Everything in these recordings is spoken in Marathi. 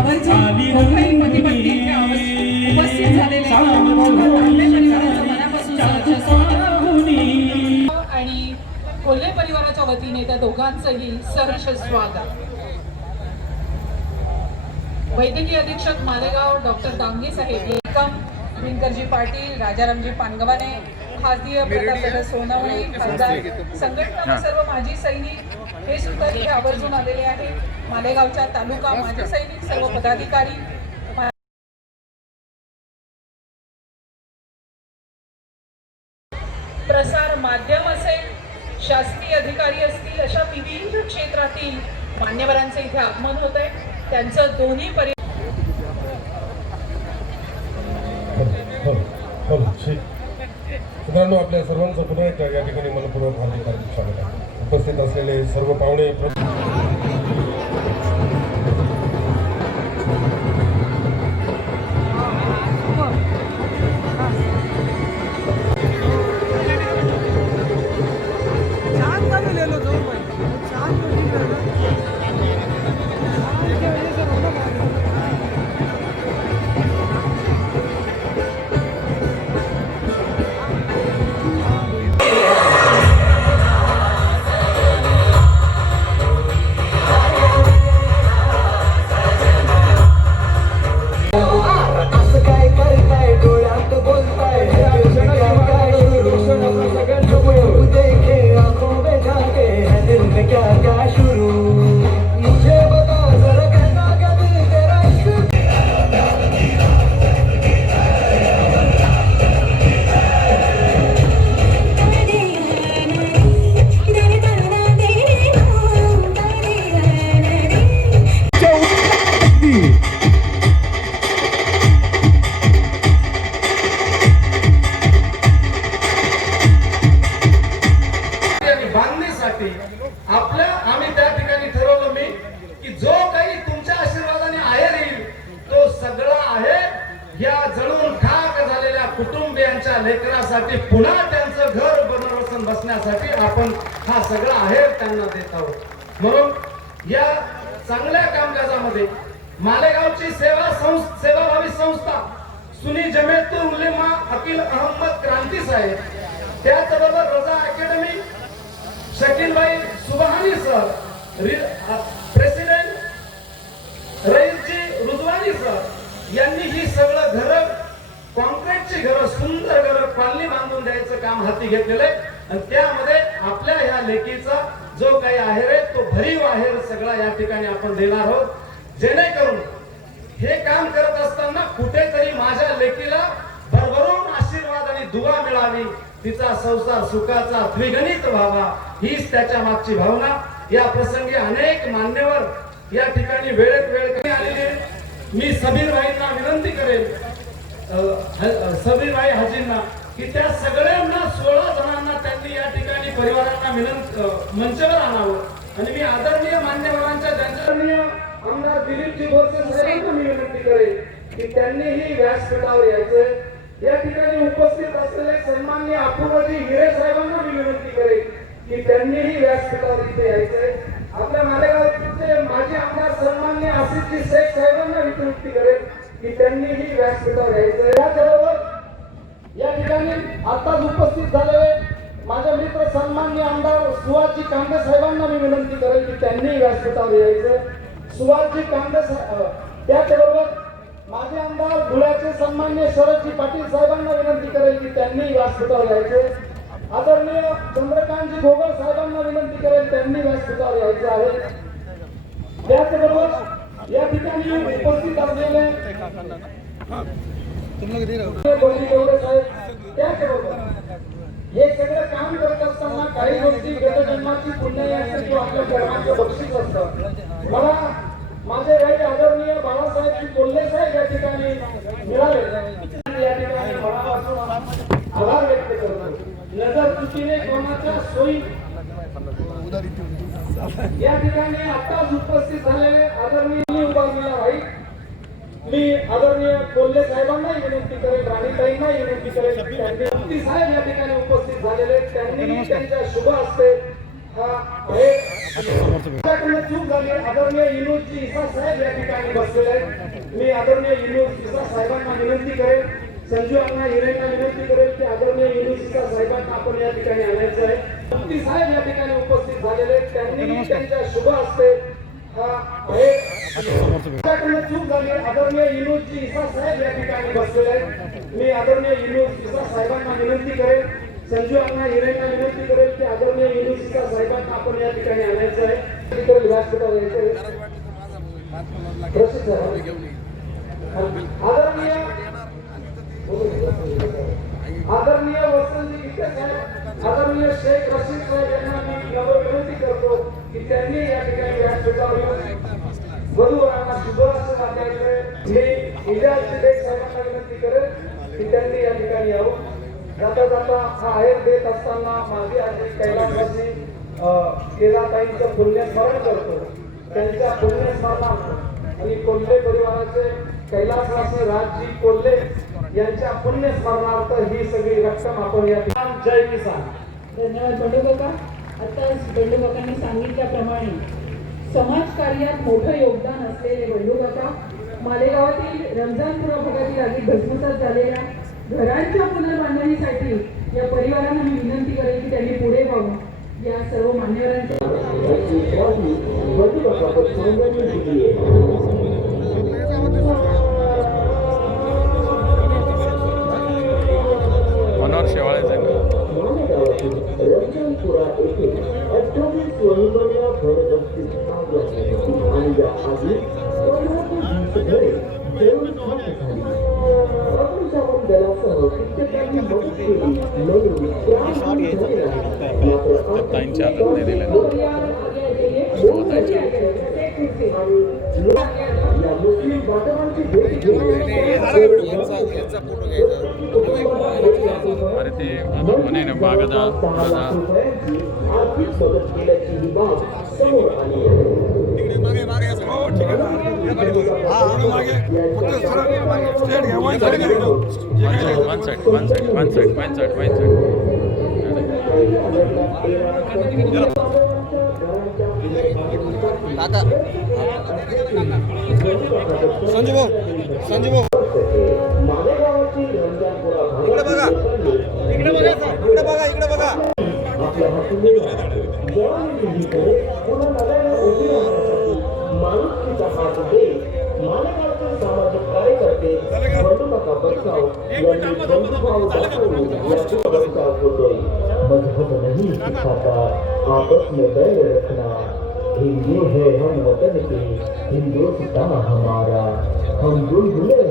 आवर्जून कोकण प्रतिपत्ती उपस्थित झालेले परिवाराचं मनापासून आणि कोल्हे परिवाराच्या वतीने त्या दोघांचंही सहर्ष स्वागत. वैद्यकीय अधीक्षक मालेगाव डॉक्टर दांगे साहेब, दिनकरजी पाटील, राजारामजी पानगवाने, खासदार प्रतापदादा सोनवणे, खासदार संघटना सर्व माजी सैनिक हे सुद्धा इथे आवर्जून आलेले आहेत. मालेगावच्या तालुका माजी सैनिक सर्व पदाधिकारी, प्रसार माध्यम असेल, शासकीय अधिकारी असतील, अशा विविध क्षेत्रातील मान्यवरांचे इथे आगमन होत आहे. त्यांचं दोन्ही मित्रांनो, आपल्या सर्वांचं पुन्हा एकदा या ठिकाणी मनपूर्वक हार्दिक स्वागत आहे. उपस्थित असलेले सर्व पाहुणे, आम्ही त्या ठिकाणी ठरवलं मी की जो काही तुमच्या आशीर्वादाने आहेर येईल तो सगळा आहेर या जळून खाक झालेल्या कुटुंबियांच्या लेकरासाठी पुन्हा त्यांचं घर पुनर्वसन बसण्यासाठी आपण हा सगळा आहेर त्यांना देत आहोत. म्हणून या चांगल्या कामकाजामध्ये मालेगावची सेवाभावी संस्था सुनी जमेतुल उलेमा अकील अहमद क्रांती साहेब, त्याचबरोबर रजा अकॅडमी शकीलभाई सुबहानी सर, प्रेसिडेंट रईसजी रुजवानी सर यांनी ही सगळं घरं, कॉन्क्रीटची घरं, सुंदर घरं, कॉलनी बांधून द्यायचं काम हाती घेतलेलं आहे. आणि त्यामध्ये आपल्या ह्या लेकीचा जो काही आहेर आहे तो भरीव आहेर सगळा या ठिकाणी आपण देणार आहोत, जेणेकरून हे काम करत असताना कुठेतरी माझ्या लेकीला भरभरून आशीर्वाद आणि दुवा मिळावी, तिचा संसार सुखाचा द्विगुणित व्हावा, हीच त्याच्या मागची भावना. या प्रसंगी अनेक मान्यवर या ठिकाणी वेळेत वेळ आलेले. मी सबीर भाईंना विनंती करेन, सबीर भाई हाजींना, की त्या सगळ्यांना 16 जणांना त्यांनी या ठिकाणी परिवारांना मंचावर आणावं. आणि मी आदरणीय मान्यवरांच्या त्यांच्या आमदार दिलीपजी बोरसे साहेबांना मी विनंती करेन की त्यांनीही व्यासपीठावर यायचंय. या ठिकाणी उपस्थित असलेले सन्माननीय अपूर्वजी हिरे साहेबांना मी विनंती करेन की त्यांनीही व्यासपीठावर इथे यायचंय. आपल्या मालेगावचे माजी आमदार सन्माननीय आसिफजी शेख साहेबांना विनंती करेन की त्यांनीही व्यासपीठावर यायचंय. त्याचबरोबर या ठिकाणी आताच उपस्थित झालेले माझे मित्र सन्माननीय आमदार सुहासजी कांदे साहेबांना मी विनंती करेन की त्यांनी व्यासपीठावर यायचंय. सुहासजी कांदे त्याचबरोबर माझे आमदार धुळ्याचे सन्माननीय शरदजी पाटील साहेबांना विनंती करेल की त्यांनी व्यासपीठावर यायचे. आदरणीय चंद्रकांतजी घोगर साहेबांना विनंती करेल त्यांनी व्यासपीठावर यायचे आहे. त्याचबरोबर या ठिकाणी उपस्थित असलेले साहेब, त्याचबरोबर हे सगळं काम करत असताना काही गोष्टी गतजन्माची पुण्य असते किंवा आपल्या कर्माचं बक्षीस असतं. मला माझे काही आदरणीय बाळासाहेबजी कोल्हे साहेब या ठिकाणी मिळाले, या ठिकाणी मनापासून आभार व्यक्त करतो. नजर चुकीने कोणाच्या सोयी या ठिकाणी आताच उपस्थित झालेले आदरणीय उभारलेला भाई, मी आदरणीय कोल्हे साहेबांनाही विनंती करेल, राणीताईंनाही विनंती करेल, साहेब या ठिकाणी उपस्थित झालेले त्यांनी त्यांच्या शुभ हस्ते हा आहे. माझ्याकडनं चूक झाली. आदरणीय विनोदजी इसा साहेब या ठिकाणी बसलेले आहेत. मी आदरणीय विनोद इसा साहेबांना विनंती करेन, संजू अण्णा हिरेंना विनंती करेल की आदरणीय विनोद इसा साहेबांना आपण या ठिकाणी आणायचं आहे. मुफ्ती साहेब या ठिकाणी उपस्थित झालेले आहेत. त्यांनी त्यांच्या शुभ हस्ते हा आहे. माझ्याकडनं चूक झाली. आदरणीय विनोदजी इसा साहेब या ठिकाणी बसलेले आहेत. मी आदरणीय विनोद इसा साहेबांना विनंती करेन, संजू अण्णा हिरेंना विनंती करेल की आदरणीय विनोद इसा साहेबांना आपण या ठिकाणी आणायचं आहे. तिकडे व्यासपीठावर यायचं. आदरणीय वसंतजी गीते साहेब, आदरणीय शेख रशीद साहेब यांना मी विनंती करतो की त्यांनी या ठिकाणी व्यासपीठावर येऊन वधूवरांना शुभ असं वाटायचं. मी इजाज शेख साहेबांना विनंती करेन की त्यांनी या ठिकाणी यावं. जाता जाता हा आहेर देत असताना माझी आजी कैलासवासी केदाताईंचं पुण्यस्मरण करतो. त्यांच्या पुण्यस्मरणार्थ आणि कोल्हे परिवाराचे कैलासवासी राजजी कोल्हे यांच्या पुण्यस्मरणार्थ ही सगळी रक्कम आपण या ठिकाणी जय किसान. धन्यवाद बंडू काका. आता बंडू काकांनी सांगितल्याप्रमाणे समाजकार्यात मोठं योगदान असलेले बंडू काका मालेगावातील रमजानपुरा भागातील आधी भस्मसात झालेल्या घरांच्या पुनर्बांधणीसाठी या परिवारांना मी विनंती करेन की त्यांनी पुढे पाहून या सर्व मान्यवरांच्या मनोहर शेवाळेच आहे ना. रमजानपुरा येथे 28 नोव्हेंबरला भरगस्तीत आग लागली आणि या आगीत 15 घरे जळून खाक झाली. अग्निशमन दलासह कित्येकांनी मदत केली. म्हणून प्राण झाले नाही. मात्र ताईंच्या हातात नाही दिलं या मुस्लिम बांधवांची भेट घेऊन अरे ते आता म्हणे ना बागदा आर्थिक मदत केल्याची ही बाब समोर आली मालेगावाची रमजानपुरा इकडे बघा आपल्या हातून पुन्हा नव्याने उभी राहण्यासाठी माणुसकीचा हात दे. मालेगावचे सामाजिक कार्यकर्ते बंडूकाका बचाव यांनी बंधुभाव दाखवून याची बचाव होतोय. मजहब नहीं सिखाता आपस में बैर रखना. हिंदू है हम वतन के, हिंदुस्तान हमारा, हम बुलबुले हैं.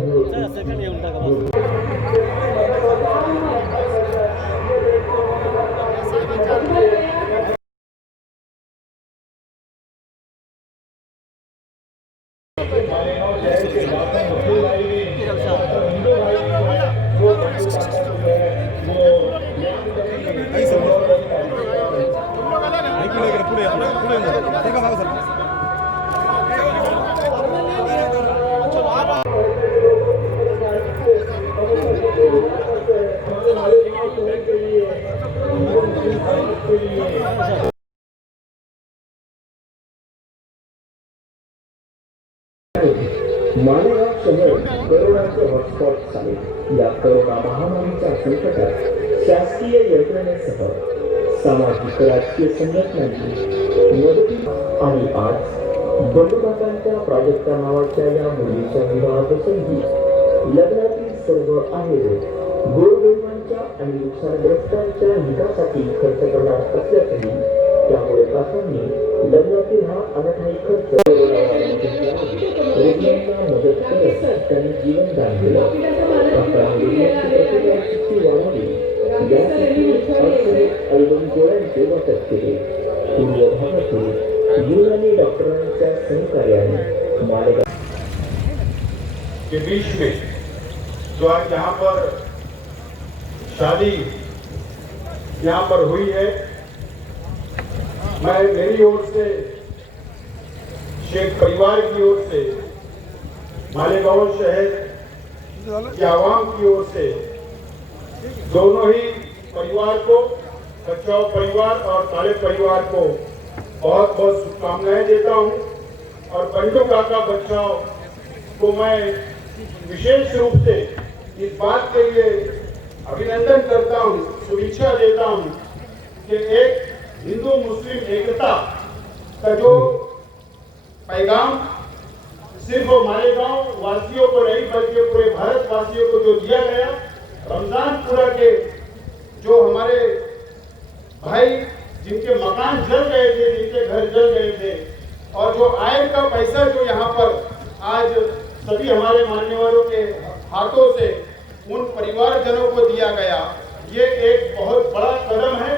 मालेगाव शहर कोरोनाचे हॉटस्पॉट आहे. या कोरोना महामारीच्या संकटात शासकीय यंत्रणेसह सामाजिक राजकीय संघटनांची मदती आणि आज बंडूकाकांच्या प्राजक्ता नावाच्या या मुलीच्या विवाहाप्रसंगी लग्नातील सर्व आहेर गोरगरिबांच्या आणि नुकसानग्रस्तांच्या हितासाठी खर्च करणार असल्याचंही त्यामुळे काकांनी लग्नातील हा अनठाई खर्च रुग्णांना मदत करत त्यांनी जीवनदान दिलं. काकांनी रुग्णांची वाढावी यासाठी अल्बम गोळ्यांचे वाटप केले. पूर्व भागातील युनानी डॉक्टरांच्या सहकार्याने मालेगाव के बीच में जो आज यहाँ पर शादी यहाँ पर हुई है, मैं मेरी ओर से, शेख परिवार की ओर से, मालेगांव शहर के आवाम की ओर से दोनों ही परिवार को बचाओ परिवार और सारे परिवार को बहुत बहुत शुभकामनाएं देता हूं और बंडू काका बचाओ को मैं विशेष रूप से इस बात के लिए अभिनंदन करता हूं, शुभेच्छा देता हूं कि एक हिंदू मुस्लिम एकता का जो पैगाम सिर्फ मालेगांव वासियों को नहीं बल्कि पूरे भारत वासियों को जो दिया गया, रमजानपुरा के जो हमारे भाई जिनके मकान जल गए थे, जिनके घर जल गए थे, और जो आय का पैसा जो यहाँ पर आज सभी हमारे मान्यवरों के हाथों से उन परिवारजनों को दिया गया, ये एक बहुत बड़ा कदम है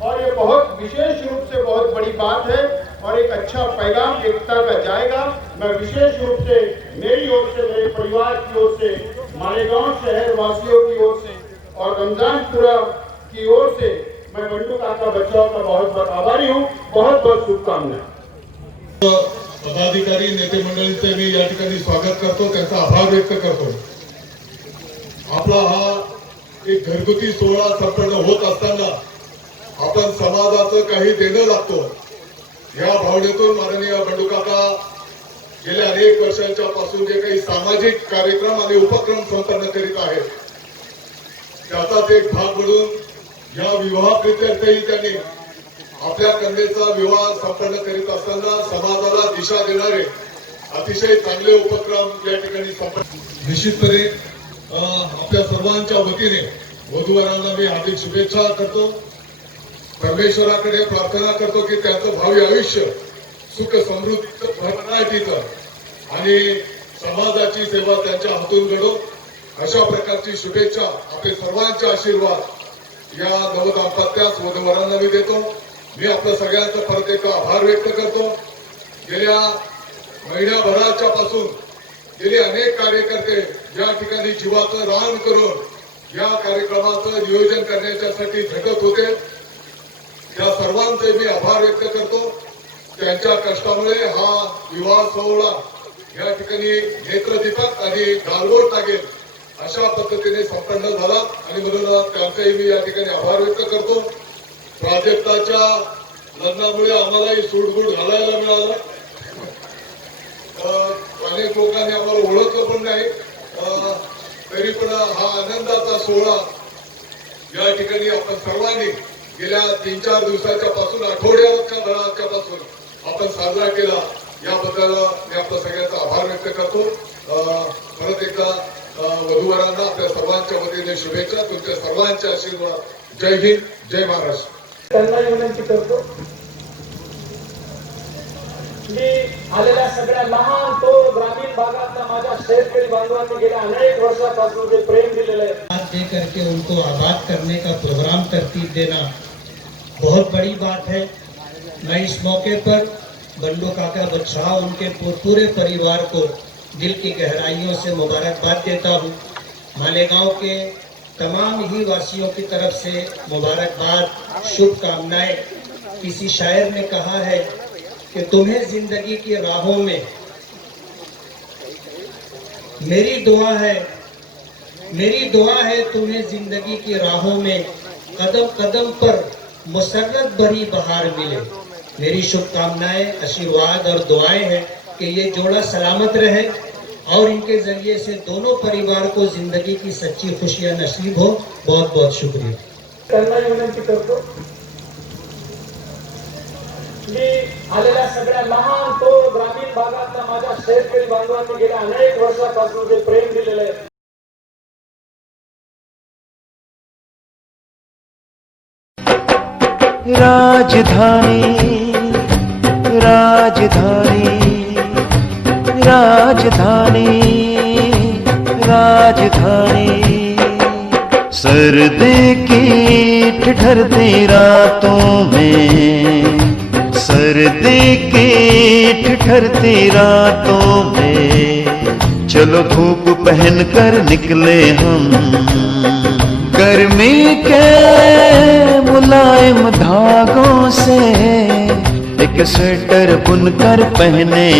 और ये बहुत विशेष रूप से बहुत बड़ी बात है और एक अच्छा पैगाम एकता का जाएगा। मैं विशेष रूप से मेरी ओर से, मेरे परिवार की ओर से, मालेगांव शहर वासियों की ओर से और रमजानपुरा की ओर से मैं बंडू काका बचाओ का बहुत बहुत आभारी हूँ। बहुत बहुत शुभकामनाएं। पदाधिकारी नेते मंडळींचे मी या ठिकाणी स्वागत करतो, त्यांचा आभार व्यक्त करतो। आपला हा एक घरगुती सोहळा संपन्न होत असताना आपण समाजाचं काही देणं लागतो या भावनेतून माननीय बंडू काका गेल्या अनेक वर्षांच्या पासून जे काही सामाजिक कार्यक्रम आणि उपक्रम संपन्न करीत आहेत त्याचाच एक भाग म्हणून या विवाह प्रित्यर्थी त्यांनी आपल्या कन्येचा विवाह संपन्न करीत असताना समाजाला दिशा देणारे अतिशय चांगले उपक्रम या ठिकाणी संपन्न। निश्चितपणे आपल्या सर्वांच्या वतीने वधूवरांना मी हार्दिक शुभेच्छा करतो। परमेश्वराकडे प्रार्थना करतो की त्यांचं भावी आयुष्य सुख समृद्ध भरभराटीचं आणि समाजाची सेवा त्यांच्या हातून घडो अशा प्रकारची शुभेच्छा आपले सर्वांचे आशीर्वाद या नवदाम्पत्यास वधूवरांना मी देतो। मी आपल्या सगळ्यांचा परत एकदा आभार व्यक्त करतो। गेल्या महिन्याभराच्या पासून गेले अनेक कार्यकर्ते या ठिकाणी जीवाचं रान करून या कार्यक्रमाचं नियोजन करण्यासाठी झटत होते। या सर्वांचे मी आभार व्यक्त करतो। त्यांच्या कष्टामुळे हा विवाह सोहळा या ठिकाणी नेत्रदीपक आणि गालबोट लागेल अशा पद्धतीने संपन्न झाला आणि म्हणून त्यांचेही मी या ठिकाणी आभार व्यक्त करतो। प्राजक्ताच्या लग्नामुळे आम्हालाही सूटबूट घालायला मिळालं। अनेक लोकांनी आम्हाला ओळखलं पण नाही, तरी पण हा आनंदाचा सोहळा या ठिकाणी आपण सर्वांनी गेल्या 3-4 दिवसाच्या पासून आठवड्याच्या भराच्या पासून आपण साजरा केला याबद्दल मी आपल्या सगळ्यांचा आभार व्यक्त करतो। परत एकदा वधूवरांना आपल्या सर्वांच्या वतीने शुभेच्छा, तुमच्या सर्वांचे आशीर्वाद। जय हिंद, जय महाराष्ट्र। त्यांना विनंती करतो मी आलेल्या सगळ्या लहान तो ग्रामीण भागातल्या माझ्या शेतकरी बांधवांनी गेल्या अनेक वर्षापासून जे प्रेम दिलेलं आहे दे करके उनको आबाद करने का प्रोग्राम तरतीब देना बहुत बड़ी बात है। मैं इस मौके पर बंडू काका बचाओ उनके पूरे परिवार को दिल की गहराइयों से मुबारकबाद देता हूँ। मालेगांव के तमाम ही वासियों की तरफ से मुबारकबाद, शुभकामनाएं। किसी शायर ने कहा है कि तुम्हें जिंदगी की राहों में मेरी दुआ है तुम्हें जिंदगी की राहों में कदम कदम पर मुसर्रत भरी बहार मिले। मेरी शुभकामनाएं, आशीर्वाद और दुआएं हैं कि ये जोड़ा सलामत रहे और इनके जरिए से दोनों परिवार को जिंदगी की सच्ची खुशियां नसीब हो। बहुत बहुत शुक्रिया। त्यांना विनंती करतो मी आलेल्या सगळ्या लहान तो ग्रामीण भागातल्या माझ्या शेतकरी बांधवांनी गेल्या अनेक वर्षापासून जे प्रेम दिलेलं आहे राजधानी राजधानी राजधानी राजधानी सर्दी की ठिठुरती रातों में सर्दी की ठिठुरती रातों में चलो धूप पहन कर निकले हम गर्मी के मुलायम धागों से एक स्वेटर बुनकर पहने।